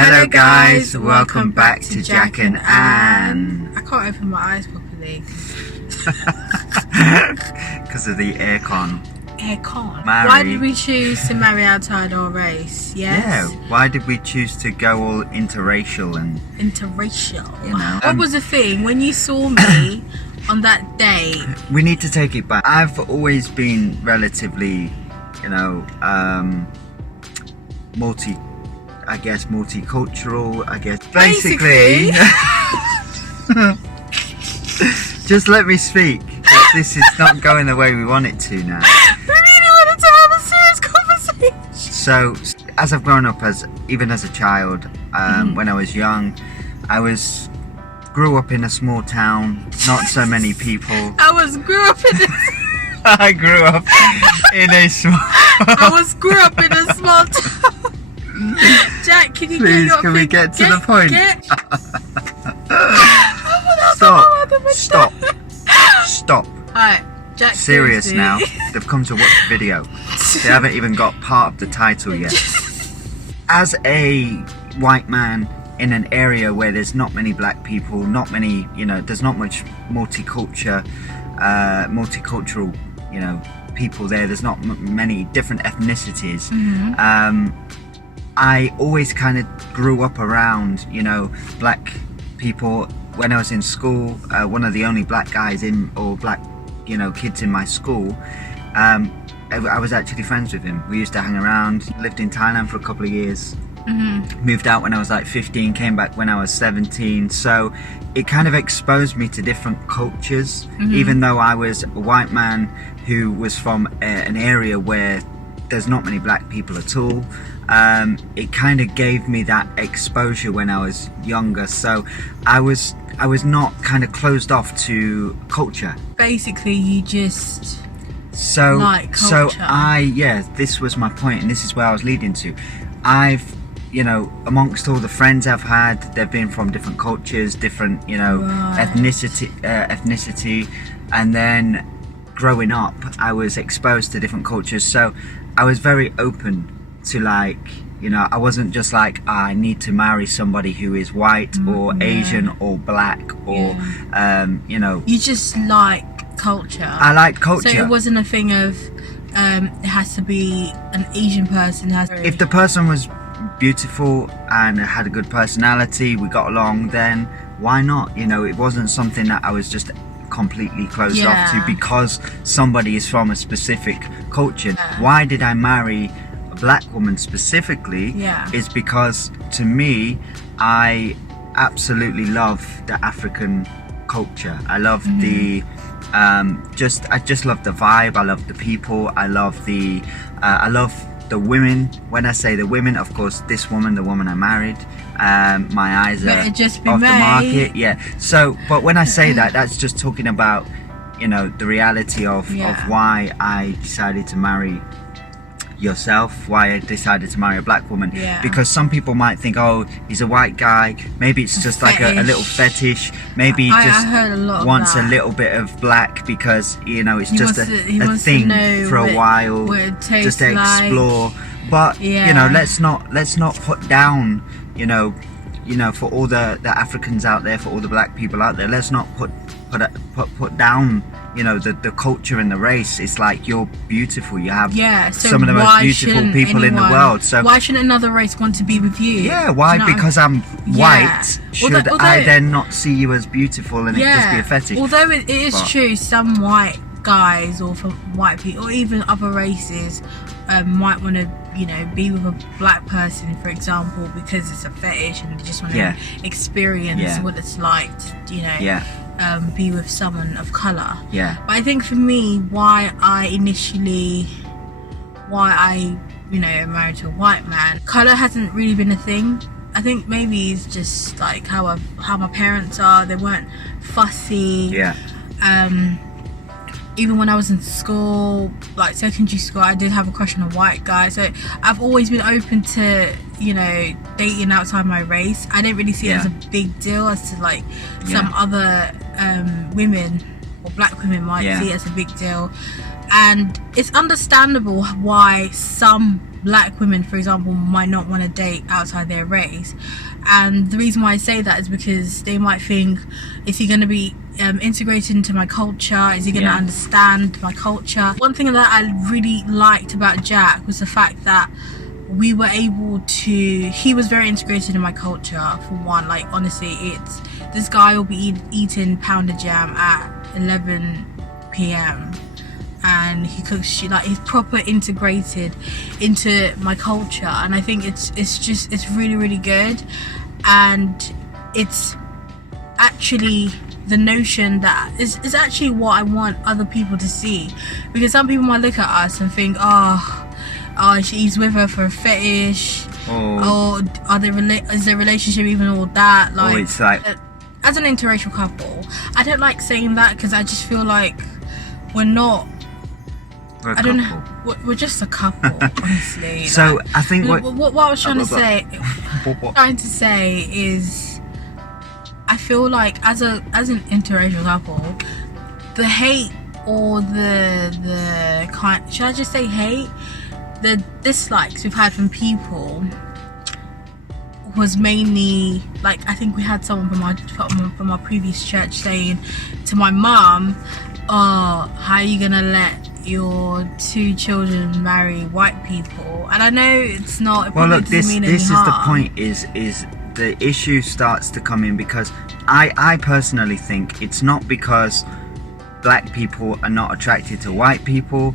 Hello guys, welcome back to Jack and Anne. I can't open my eyes properly. Because of the aircon. Aircon? Why did we choose to marry outside our race? Yes? Yeah, why did we choose to go all interracial and... Interracial? You know, what was the thing when you saw me on that day? We need to take it back. I've always been relatively, you know, multicultural, I guess. Basically. Just let me speak. This is not going the way we want it to now. We really wanted to have a serious conversation. So, as I've grown up, even as a child, when I was young, grew up in a small town, not so many people. Grew up in a I grew up in a small... grew up in a small town. Jack, can you Please, can we get to the point? Stop. Alright, Jack. Serious now. They've come to watch the video. They haven't even got part of the title yet. As a white man in an area where there's not many black people, not many, you know, there's not much multicultural, you know, people there. There's not many different ethnicities. I always kind of grew up around, you know, black people. When I was in school, one of the only black guys black, you know, kids in my school, I was actually friends with him. We used to hang around. Lived in Thailand for a couple of years. Moved out when I was like 15, came back when I was 17. So it kind of exposed me to different cultures, even though I was a white man who was from an area where there's not many black people at all. It kind of gave me that exposure when I was younger, so I was not kind of closed off to culture. Basically, you just like culture. This was my point, and this is where I was leading to. I've, you know, amongst all the friends I've had, they've been from different cultures, different, you know, ethnicity, and then growing up, I was exposed to different cultures, so I was very open to, like, you know, I wasn't just like, I need to marry somebody who is white or Asian or black or you know. You just like culture. I like culture. So it wasn't a thing of it has to be an Asian person. If the person was beautiful and had a good personality, we got along, then why not? You know, it wasn't something that I was just completely closed off to because somebody is from a specific culture. Why did I marry a black woman specifically? Is because to me, I absolutely love the African culture. I love the I just love the vibe. I love the people. I love the women. When I say the women, of course, this woman, the woman I married, my eyes are off the market. Yeah. So, but when I say that, that's just talking about, you know, the reality of why I decided to marry yourself, why I decided to marry a black woman. Because some people might think, oh, he's a white guy, maybe it's just like a little fetish, maybe he just wants a little bit of black because, you know, it's just a thing for a while, just to explore. But you know, let's not put down, you know, for all the Africans out there, for all the black people out there, let's not put down, you know, the culture and the race. It's like, you're beautiful, you have some of the most beautiful people in the world, so why shouldn't another race want to be with you? Why? Because I'm white, should I then not see you as beautiful and it just be a fetish? Although it is true, some white guys or from white people or even other races might want to, you know, be with a black person, for example, because it's a fetish and they just want to experience what it's like to, you know, be with someone of colour. But I think for me, why I you know, married to a white man, colour hasn't really been a thing. I think maybe it's just like how my parents are. They weren't fussy. Even when I was in school, like secondary school, I did have a crush on a white guy. So I've always been open to, you know, dating outside my race. I didn't really see it as a big deal as to like some other women or black women might see it as a big deal. And it's understandable why some black women, for example, might not want to date outside their race. And the reason why I say that is because they might think, is he going to be integrated into my culture? Is he going to understand my culture? One thing that I really liked about Jack was the fact that we were able to, he was very integrated in my culture. For one, like, honestly, it's, this guy will be eating pounded jam at 11 p.m. and he cooks, like, he's proper integrated into my culture. And I think it's really, really good. And it's actually the notion that is actually what I want other people to see, because some people might look at us and think, oh, he's with her for a fetish, or is their relationship even all that? Like, it's like, as an interracial couple, I don't like saying that, because I just feel like we're not. I don't know. We're just a couple, honestly. So like, I think what I was trying to say, is, I feel like as an interracial couple, the hate or the kind, should I just say hate? The dislikes we've had from people was mainly, like, I think we had someone from our previous church saying to my mum, oh, how are you gonna let your 2 children marry white people? And I know it's not, well, look, this is the point, is the issue starts to come in, because I personally think it's not because black people are not attracted to white people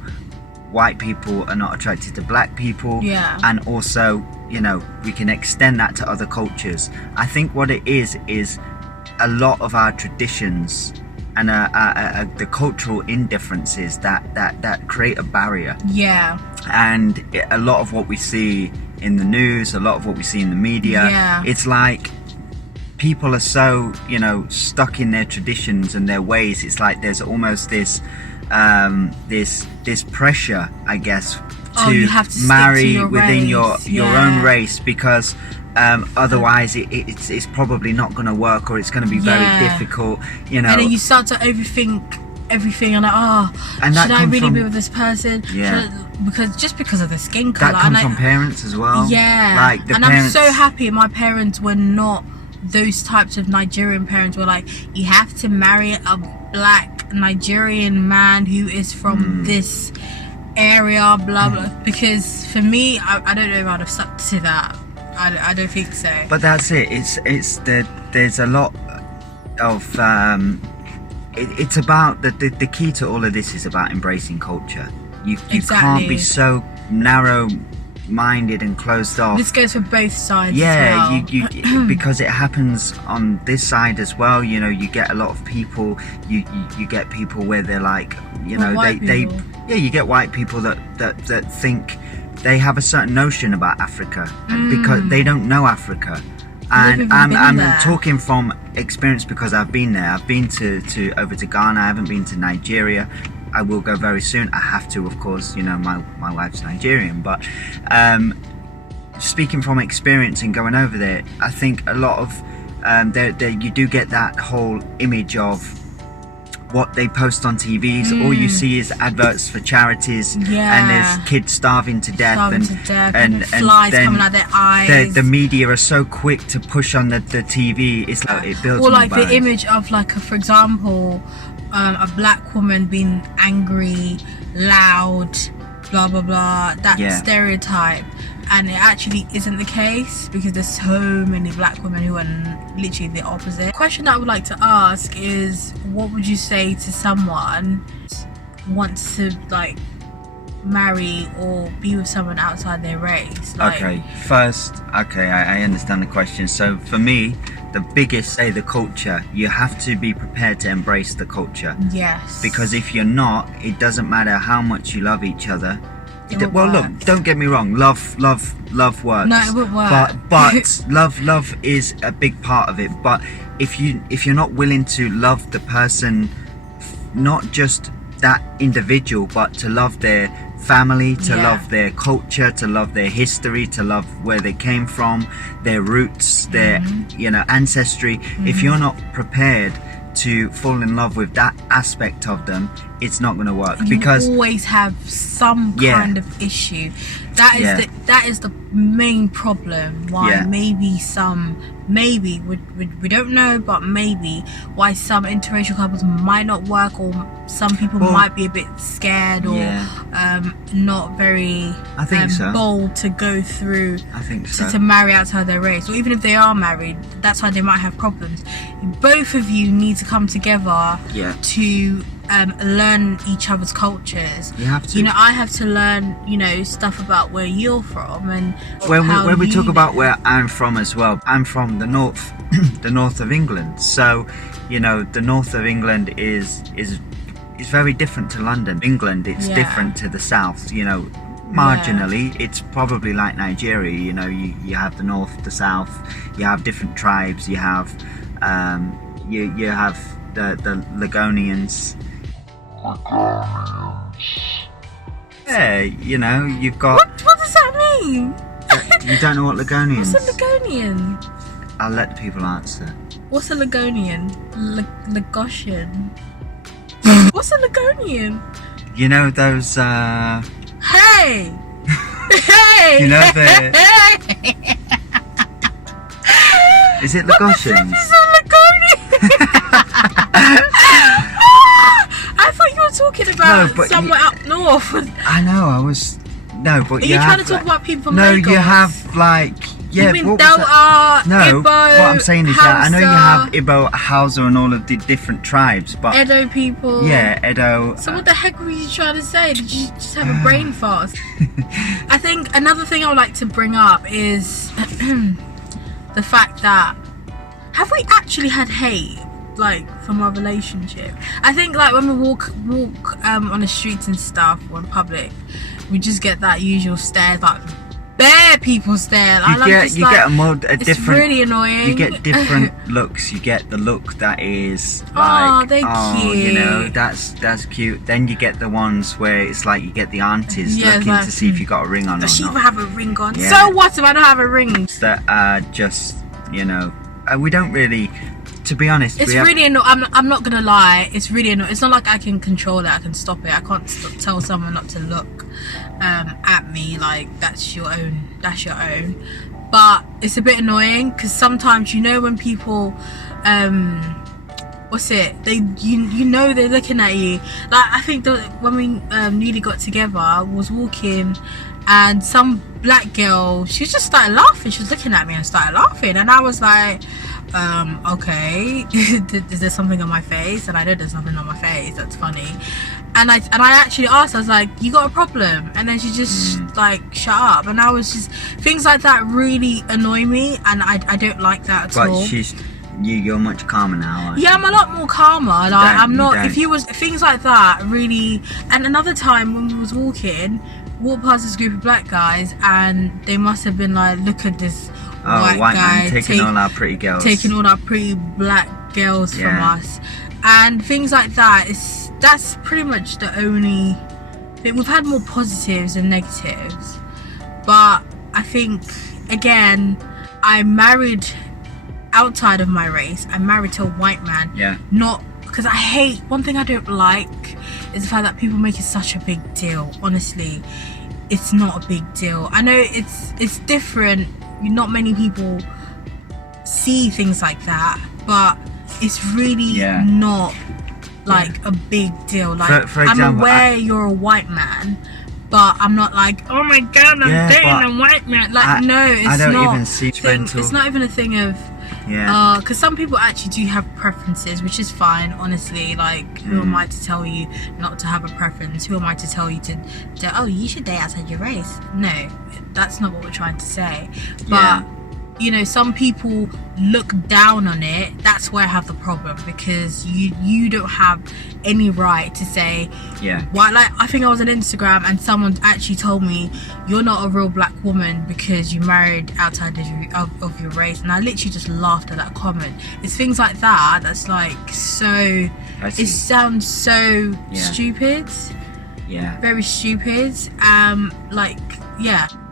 are not attracted to black people, and also, you know, we can extend that to other cultures. I think what it is a lot of our traditions and the cultural indifferences that create a barrier. And a lot of what we see in the news, a lot of what we see in the media, it's like people are so, you know, stuck in their traditions and their ways. It's like there's almost this pressure, I guess, to marry within your own race, because otherwise it's probably not going to work, or it's going to be very difficult, you know. And then you start to overthink everything, and like, should I really be with this person? Because of the skin colour. That comes from parents as well. Like, and I'm so happy my parents were not those types of Nigerian parents were like, you have to marry a black Nigerian man who is from this area, blah blah. Because for me, I don't know if I'd have stuck to that. I don't think so. But that's it. There's a lot of it's about the key to all of this is about embracing culture. You can't be so narrow-minded and closed off. This goes for both sides. You because it happens on this side as well. You know, you get a lot of people. You get people where they're like, you know, you get white people that think they have a certain notion about Africa because they don't know Africa. And I'm talking from experience, because I've been there. I've been to over to Ghana. I haven't been to Nigeria. I will go very soon. I have to, of course. You know, my wife's Nigerian. But speaking from experience and going over there, I think a lot of you do get that whole image of what they post on TVs. All you see is adverts for charities, and there's kids starving to death, and flies coming out their eyes. The media are so quick to push on the TV. It's like it builds. Or like the image of, like, for example, a black woman being angry, loud, blah blah blah. That stereotype. And it actually isn't the case, because there's so many black women who are literally the opposite. The question that I would like to ask is, what would you say to someone who wants to, like, marry or be with someone outside their race? Like, I understand the question. So for me, the biggest, the culture, you have to be prepared to embrace the culture. Yes. Because if you're not, it doesn't matter how much you love each other. Well, look, don't get me wrong. Love works. No, it would work. But love is a big part of it. But if you're not willing to love the person, not just that individual, but to love their family, to love their culture, to love their history, to love where they came from, their roots, their ancestry. If you're not prepared to fall in love with that aspect of them, it's not going to work, because you always have some kind of issue. that is the main problem why maybe we don't know, but maybe why some interracial couples might not work, or some people might be a bit scared or not very bold to go through to marry outside their race, or even if they are married, that's why they might have problems. Both of you need to come together to learn each other's cultures. You have to. I have to learn, stuff about where you're from, and when we talk about where I'm from as well, I'm from the north, the north of England. So, the north of England is very different to London. England, it's different to the south. Marginally, it's probably like Nigeria. You have the north, the south. You have different tribes. You have you have the Ligonians. Yeah, you've got. What does that mean? You don't know what Ligonians? What's a Ligonian? I'll let the people answer. What's a Ligonian? Lagosian. What's a Ligonian? Those. Hey! Hey! Is it Lagosians? What is a Ligonian? I thought you were talking about somewhere up north. I know, I was. No, but are you trying to talk about people from Lagos? No, you have like. Yeah, you mean Delta, no, Igbo, what I'm saying is that I know you have Hausa, Igbo, Hausa, and all of the different tribes, but Edo people. Yeah, Edo. So what the heck were you trying to say? Did you just have a brain fast? I think another thing I would like to bring up is the fact that have we actually had hate from our relationship? I think when we walk on the streets and stuff or in public, we just get that usual stare, bare people stare. You get a it's different. Really annoying. You get different looks. You get the look that is they're cute. That's cute. Then you get the ones where it's like you get the aunties looking to see if you got a ring on. Does she even have a ring on? Yeah. So what if I don't have a ring? That are just we don't really. To be honest, it's really annoying. I'm not gonna lie. It's really annoying. It's not like I can control it. I can stop it. I can't tell someone not to look at me. That's your own. That's your own. But it's a bit annoying because sometimes when people what's it? They're looking at you. I think that when we newly got together, I was walking. And some black girl, she just started laughing. She was looking at me and started laughing, and I was like, okay, is there something on my face? And I know there's nothing on my face. That's funny. And I actually asked. I was like, you got a problem? And then she just shut up. And I was just things like that really annoy me, and I don't like that at all. But you're much calmer now. Yeah, I'm a lot more calmer. I'm not. If you was things like that really. And another time when we was walked past this group of black guys, and they must have been like, look at this white guy man taking all our pretty girls, taking all our pretty black girls from us, and things like that. That's pretty much the only thing. We've had more positives than negatives, but I think again, I married outside of my race. I married to a white man. Yeah. Not because I hate. One thing I don't like is the fact that people make it such a big deal. Honestly, it's not a big deal. I know it's different. Not many people see things like that, but it's really not a big deal. For example, I'm aware you're a white man, but I'm not like, oh my god, I'm dating a white man. No, it's not. I don't even see it's not even a thing of. Yeah. Because some people actually do have preferences, which is fine, honestly. Who am I to tell you not to have a preference? Who am I to tell you to you should date outside your race? No, that's not what we're trying to say. But some people look down on it. That's where I have the problem, because you don't have any right to say I think I was on Instagram and someone actually told me you're not a real black woman because you married outside of your race, and I literally just laughed at that comment. It's things like that that's so it sounds so stupid, very stupid.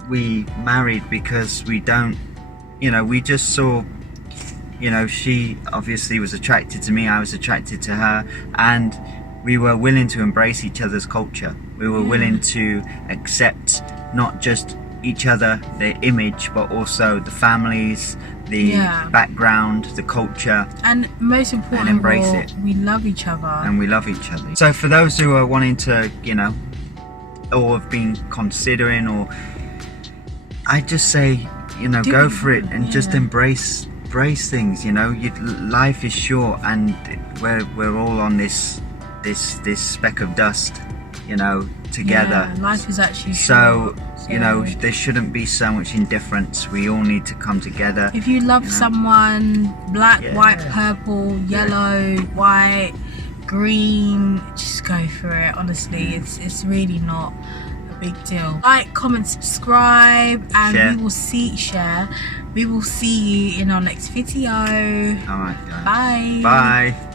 We married because we don't we just saw, she obviously was attracted to me, I was attracted to her, and we were willing to embrace each other's culture. We were willing to accept not just each other, their image, but also the families, the background, the culture, and most important, and embrace it. We love each other, and we love each other. So for those who are wanting to, you know, or have been considering, or I just say, you know, go for it and just embrace things. You know, life is short, and we're all on this speck of dust, you know, together. Life is actually so short. You know, there shouldn't be so much indifference. We all need to come together. If you love someone, black, white, purple, yellow, white, green, just go for it. Honestly, it's really not a big deal. Like, comment, subscribe, and share. We will see you in our next video. Alright, guys. Bye. Bye.